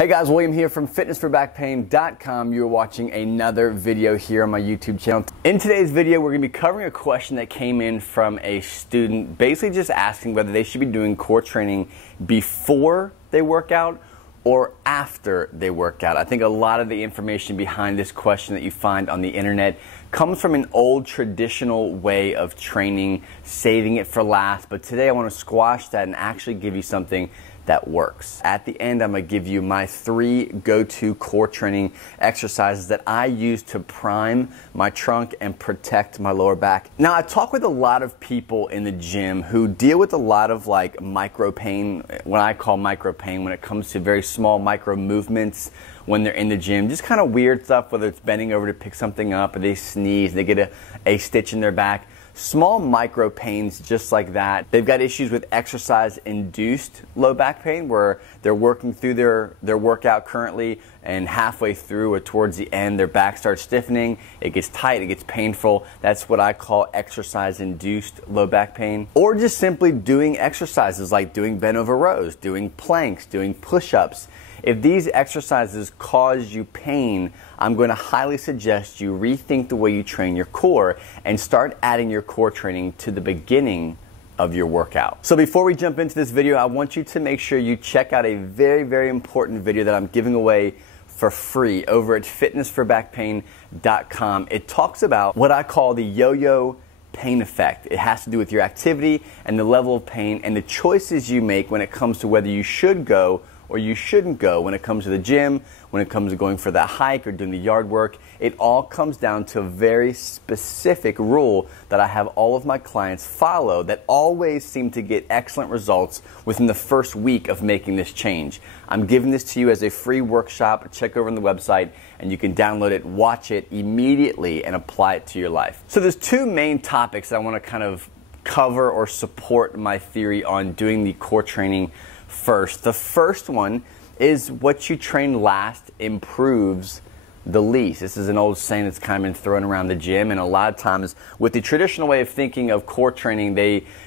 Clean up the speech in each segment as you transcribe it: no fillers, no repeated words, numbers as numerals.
Hey guys, William here from fitnessforbackpain.com. You're watching another video here on my YouTube channel. In today's video, we're going to be covering a question that came in from a student, basically just asking whether they should be doing core training before they work out or after they work out. I think a lot of the information behind this question that you find on the internet comes from an old traditional way of training, saving it for last. But today I want to squash that and actually give you something that works. At the end, I'm going to give you my 3 go-to core training exercises that I use to prime my trunk and protect my lower back. Now, I talk with a lot of people in the gym who deal with a lot of like micro pain, what I call micro pain, when it comes to very small micro movements when they're in the gym. Just kind of weird stuff, whether it's bending over to pick something up or they sneeze, they get a stitch in their back. Small micro pains just like that. They've got issues with exercise-induced low back pain where they're working through their workout currently and halfway through or towards the end their back starts stiffening, it gets tight, it gets painful. That's what I call exercise-induced low back pain. Or just simply doing exercises like doing bent over rows, doing planks, doing push-ups. If these exercises cause you pain, I'm going to highly suggest you rethink the way you train your core and start adding your core training to the beginning of your workout. So before we jump into this video, I want you to make sure you check out a very, very important video that I'm giving away for free over at fitnessforbackpain.com. It talks about what I call the yo-yo pain effect. It has to do with your activity and the level of pain and the choices you make when it comes to whether you should go or you shouldn't go when it comes to the gym, when it comes to going for that hike or doing the yard work. It all comes down to a very specific rule that I have all of my clients follow that always seem to get excellent results within the first week of making this change. I'm giving this to you as a free workshop. Check over on the website and you can download it, watch it immediately and apply it to your life. So there's 2 main topics that I want to kind of cover or support my theory on doing the core training first. The first one is what you train last improves the least. This is an old saying that's kind of been thrown around the gym, and a lot of times with the traditional way of thinking of core training,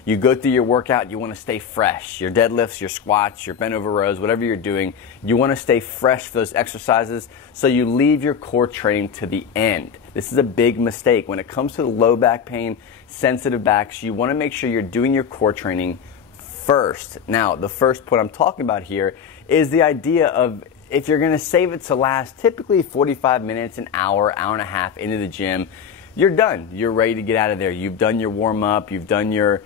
you go through your workout, you want to stay fresh. Your deadlifts, your squats, your bent over rows, whatever you're doing, you want to stay fresh for those exercises, so you leave your core training to the end. This is a big mistake. When it comes to the low back pain, sensitive backs, you want to make sure you're doing your core training first. Now, the first point I'm talking about here is the idea of if you're going to save it to last, typically 45 minutes, an hour, hour and a half into the gym, you're done. You're ready to get out of there. You've done your warm-up, you've done your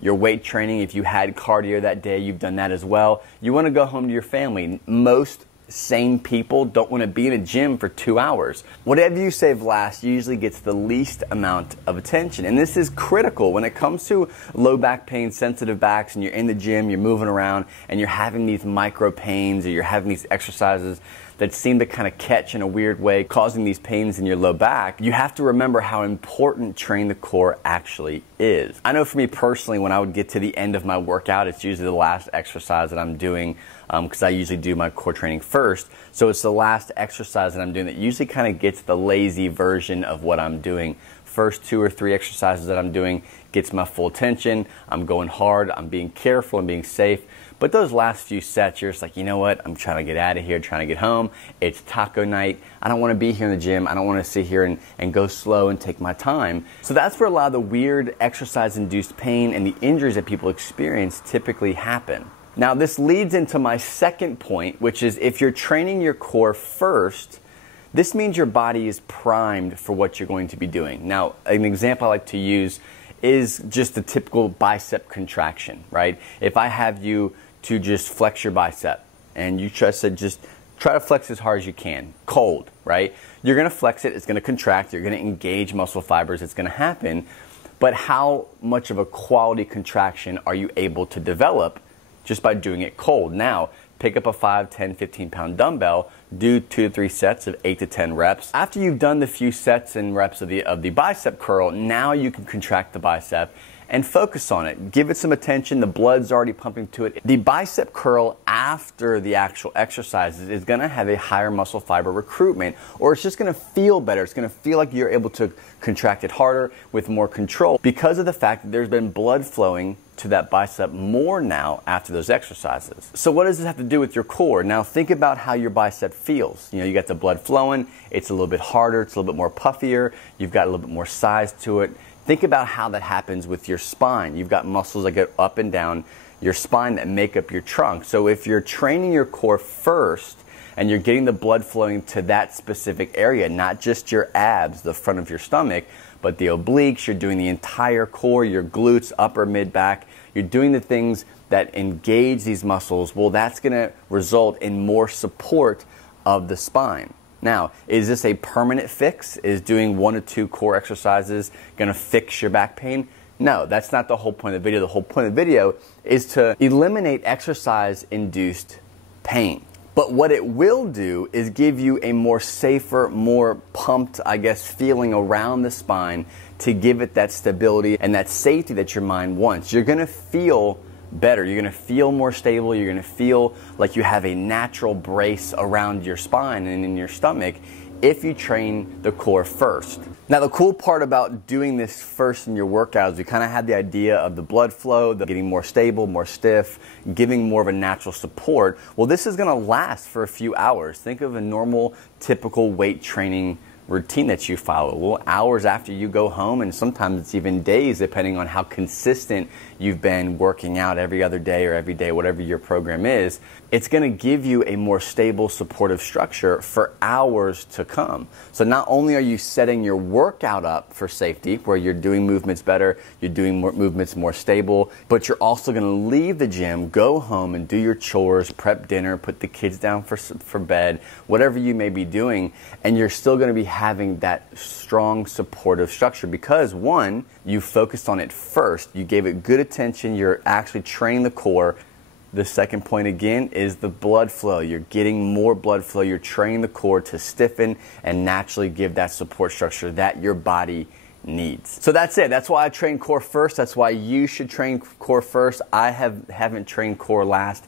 weight training. If you had cardio that day, you've done that as well. You want to go home to your family. Most sane people don't want to be in a gym for 2 hours. Whatever you save last usually gets the least amount of attention. And this is critical when it comes to low back pain, sensitive backs, and you're in the gym, you're moving around, and you're having these micro pains or you're having these exercises that seem to kind of catch in a weird way, causing these pains in your low back. You have to remember how important training the core actually is. I know for me personally, when I would get to the end of my workout, it's usually the last exercise that I'm doing because I usually do my core training first. So it's the last exercise that I'm doing that usually kind of gets the lazy version of what I'm doing. First 2 or 3 exercises that I'm doing gets my full attention. I'm going hard, I'm being careful, I'm being safe. But those last few sets, you're just like, you know what? I'm trying to get out of here, trying to get home. It's taco night. I don't want to be here in the gym. I don't want to sit here and go slow and take my time. So that's where a lot of the weird exercise-induced pain and the injuries that people experience typically happen. Now, this leads into my second point, which is if you're training your core first, this means your body is primed for what you're going to be doing. Now, an example I like to use is just the typical bicep contraction, right? If I have you to just flex your bicep and you just try to flex as hard as you can, cold, right? You're going to flex it, it's going to contract, you're going to engage muscle fibers, it's going to happen. But how much of a quality contraction are you able to develop just by doing it cold? Now, pick up a 5, 10, 15 pound dumbbell, do 2 to 3 sets of 8 to 10 reps. After you've done the few sets and reps of the bicep curl, now you can contract the bicep and focus on it. Give it some attention. The blood's already pumping to it. The bicep curl after the actual exercises is gonna have a higher muscle fiber recruitment, or it's just gonna feel better. It's gonna feel like you're able to contract it harder with more control because of the fact that there's been blood flowing to that bicep more now after those exercises. So what does this have to do with your core? Now think about how your bicep feels. You know, you got the blood flowing, it's a little bit harder, it's a little bit more puffier, you've got a little bit more size to it. Think about how that happens with your spine. You've got muscles that go up and down your spine that make up your trunk. So if you're training your core first and you're getting the blood flowing to that specific area, not just your abs, the front of your stomach, but the obliques, you're doing the entire core, your glutes, upper, mid, back, you're doing the things that engage these muscles, well, that's gonna result in more support of the spine. Now, is this a permanent fix? Is doing 1 to 2 core exercises gonna fix your back pain? No, that's not the whole point of the video. The whole point of the video is to eliminate exercise-induced pain. But what it will do is give you a more safer, more pumped, I guess, feeling around the spine to give it that stability and that safety that your mind wants. You're gonna feel better. You're gonna feel more stable. You're gonna feel like you have a natural brace around your spine and in your stomach if you train the core first. Now the cool part about doing this first in your workout is we kind of had the idea of the blood flow, the getting more stable, more stiff, giving more of a natural support. Well, this is gonna last for a few hours. Think of a normal, typical weight training routine that you follow. Well, hours after you go home, and sometimes it's even days depending on how consistent you've been working out every other day or every day, whatever your program is, it's going to give you a more stable, supportive structure for hours to come. So not only are you setting your workout up for safety, where you're doing movements better, you're doing more movements more stable, but you're also going to leave the gym, go home and do your chores, prep dinner, put the kids down for bed, whatever you may be doing, and you're still going to be having that strong supportive structure because one, you focused on it first, you gave it good attention, you're actually training the core. The second point again is the blood flow. You're getting more blood flow, you're training the core to stiffen and naturally give that support structure that your body needs. So that's it. That's why I train core first. That's why you should train core first. I haven't trained core last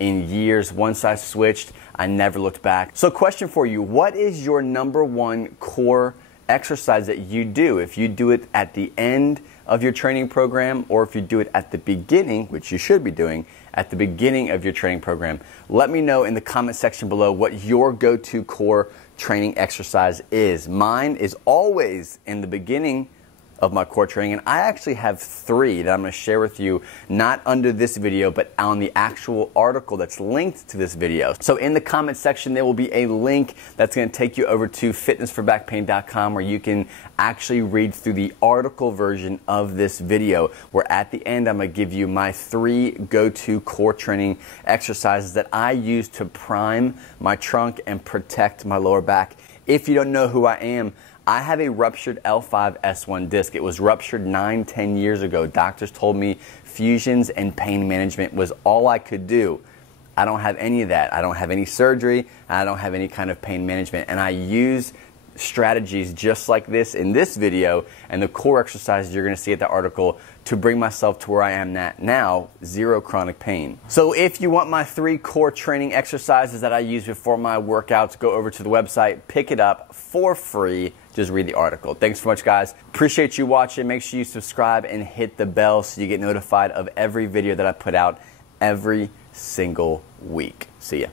in years. Once I switched, I never looked back. So question for you, what is your #1 core exercise that you do? If you do it at the end of your training program or if you do it at the beginning, which you should be doing at the beginning of your training program, let me know in the comment section below what your go-to core training exercise is. Mine is always in the beginning of my core training, and I actually have 3 that I'm going to share with you, not under this video, but on the actual article that's linked to this video. So in the comment section, there will be a link that's going to take you over to fitnessforbackpain.com where you can actually read through the article version of this video, where at the end, I'm going to give you my 3 go-to core training exercises that I use to prime my trunk and protect my lower back. If you don't know who I am, I have a ruptured L5-S1 disc. It was ruptured 9-10 years ago. Doctors told me fusions and pain management was all I could do. I don't have any of that. I don't have any surgery. I don't have any kind of pain management. And I use strategies just like this in this video and the core exercises you're going to see at the article to bring myself to where I am at now, 0 chronic pain. So if you want my 3 core training exercises that I use before my workouts, go over to the website, pick it up for free. Just read the article. Thanks so much, guys. Appreciate you watching. Make sure you subscribe and hit the bell so you get notified of every video that I put out every single week. See ya.